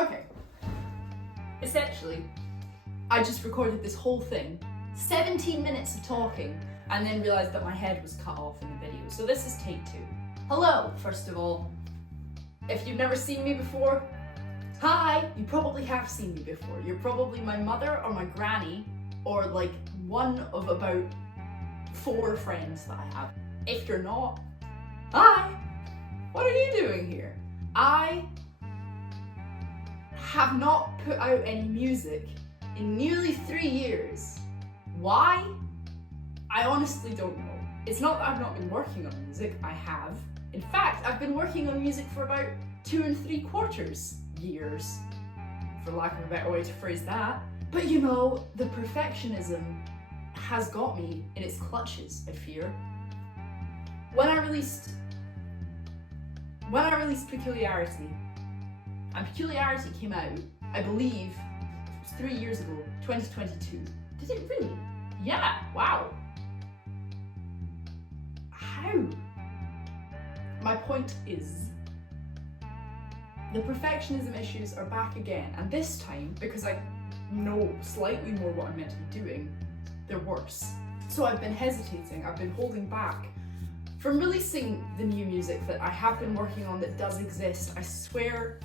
Okay. Essentially, I just recorded this whole thing, 17 minutes of talking, and then realised that my head was cut off in the video. So this is take 2. Hello, first of all. If you've never seen me before, hi! You probably have seen me before. You're probably my mother or my granny, or like one of about 4 friends that I have. If you're not, hi! What are you doing here? I have not put out any music in nearly 3 years. Why? I honestly don't know. It's not that I've not been working on music, I have. In fact, I've been working on music for about 2 3/4 years, for lack of a better way to phrase that. But you know, the perfectionism has got me in its clutches, I fear. When I released Peculiarity, and Peculiarity came out, I believe, it was 3 years ago, 2022. Did it really? Yeah, wow. How? My point is, the perfectionism issues are back again, and this time, because I know slightly more what I'm meant to be doing, they're worse. So I've been hesitating, I've been holding back from releasing the new music that I have been working on that does exist. I swear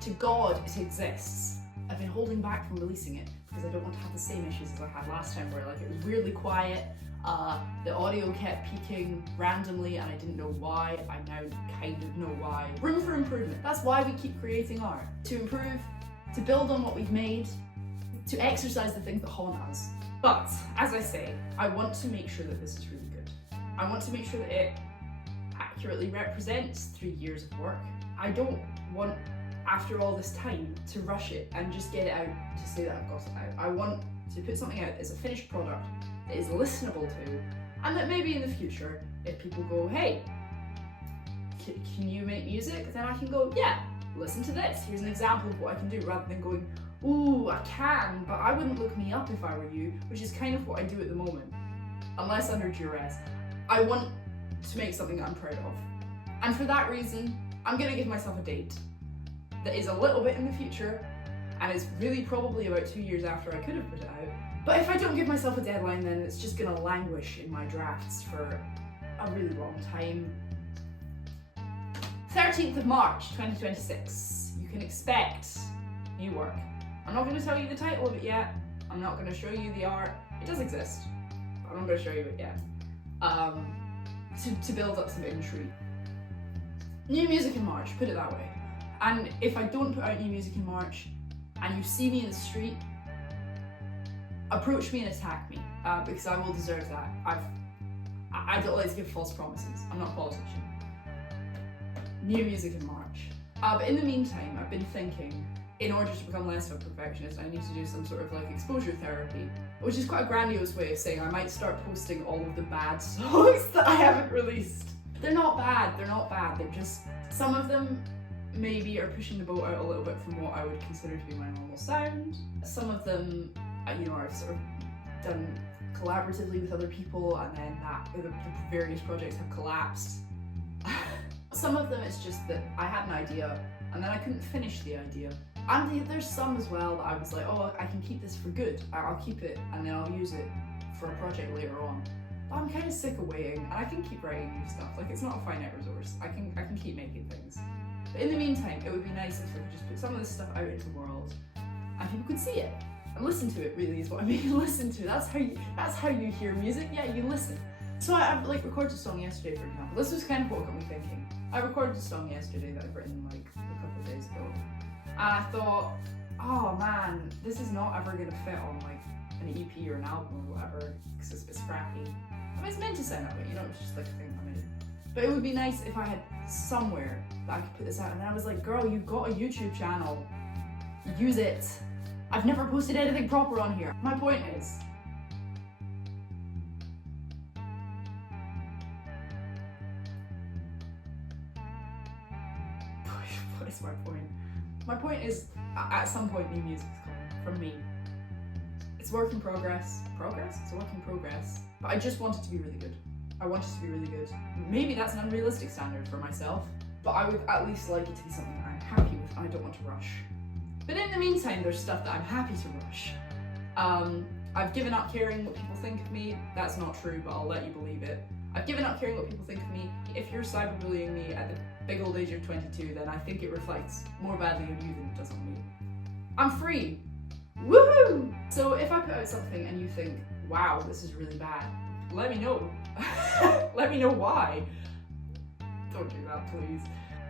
to God it exists. I've been holding back from releasing it because I don't want to have the same issues as I had last time, where like it was weirdly quiet, the audio kept peaking randomly and I didn't know why. I now kind of know why. Room for improvement. That's why we keep creating art. To improve, to build on what we've made, to exercise the things that haunt us. But, as I say, I want to make sure that this is really good. I want to make sure that it accurately represents 3 years of work. I don't want, after all this time, to rush it and just get it out to say that I've got it out. I want to put something out as a finished product that is listenable to, and that maybe in the future, if people go, hey, can you make music? Then I can go, yeah, listen to this. Here's an example of what I can do, rather than going, ooh, I can, but I wouldn't look me up if I were you, which is kind of what I do at the moment, unless under duress. I want to make something that I'm proud of. And for that reason, I'm gonna give myself a date that is a little bit in the future, and is really probably about 2 years after I could have put it out. But if I don't give myself a deadline, then it's just gonna languish in my drafts for a really long time. 13th of March, 2026. You can expect new work. I'm not gonna tell you the title of it yet. I'm not gonna show you the art. It does exist, but I'm not gonna show you it yet. To build up some intrigue. New music in March, put it that way. And if I don't put out new music in March, and you see me in the street, approach me and attack me, because I will deserve that. I don't like to give false promises. I'm not a politician. New music in March. But in the meantime, I've been thinking, in order to become less of a perfectionist, I need to do some sort of like exposure therapy, which is quite a grandiose way of saying I might start posting all of the bad songs that I haven't released. They're not bad, they're just, some of them maybe are pushing the boat out a little bit from what I would consider to be my normal sound. Some of them, you know, I've sort of done collaboratively with other people, and then the various projects have collapsed. Some of them it's just that I had an idea and then I couldn't finish the idea. And there's some as well that I was like, oh, I can keep this for good. I'll keep it and then I'll use it for a project later on. But I'm kind of sick of waiting, and I can keep writing new stuff. Like, it's not a finite resource. I can keep making things. But in the meantime, it would be nice if I could just put some of this stuff out into the world and people could see it and listen to it. Really is what I mean. Listen to. That's how you hear music. Yeah, you listen. So I've like recorded a song yesterday, for example. This was kind of what got me thinking. I recorded a song yesterday that I've written like a couple of days ago, and I thought, oh man, this is not ever gonna fit on like an EP or an album or whatever, because it's a bit scrappy. I mean, it's meant to sound that way, you know, it's just like a thing I made. But it would be nice if I had somewhere that I could put this out. And then I was like, girl, you've got a YouTube channel, use it. I've never posted anything proper on here. My point is, what is my point? My point is, at some point new music's coming from me. It's work in progress. It's a work in progress. But I just want it to be really good. I want it to be really good. Maybe that's an unrealistic standard for myself, but I would at least like it to be something that I'm happy with and I don't want to rush. But in the meantime, there's stuff that I'm happy to rush. I've given up caring what people think of me. That's not true, but I'll let you believe it. I've given up caring what people think of me. If you're cyberbullying me at the big old age of 22, then I think it reflects more badly on you than it does on me. I'm free! Woohoo! So if I put out something and you think, wow, this is really bad, let me know. Let me know why. Don't do that, please.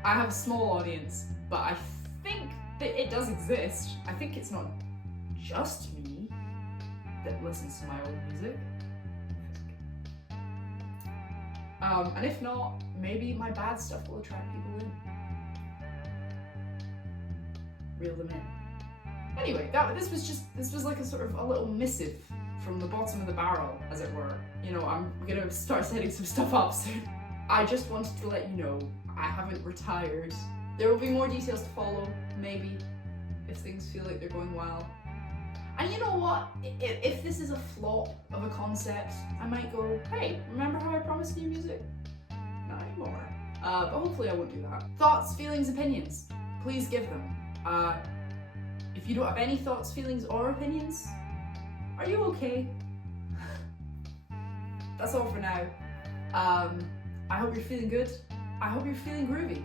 I have a small audience, but I think that it does exist. I think it's not just me that listens to my old music. And if not, maybe my bad stuff will attract people in. Reel them in. Anyway, this was like a sort of a little missive from the bottom of the barrel, as it were. You know, I'm gonna start setting some stuff up soon. I just wanted to let you know I haven't retired. There will be more details to follow, maybe, if things feel like they're going well. And you know what? If this is a flop of a concept, I might go, hey, remember how I promised new music? Not anymore. But hopefully I won't do that. Thoughts, feelings, opinions. Please give them. If you don't have any thoughts, feelings, or opinions, are you okay? That's all for now. I hope you're feeling good. I hope you're feeling groovy.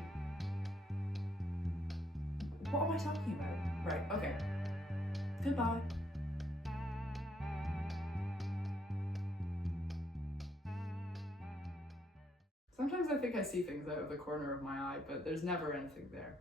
What am I talking about? Right, okay. Goodbye. Sometimes I think I see things out of the corner of my eye, but there's never anything there.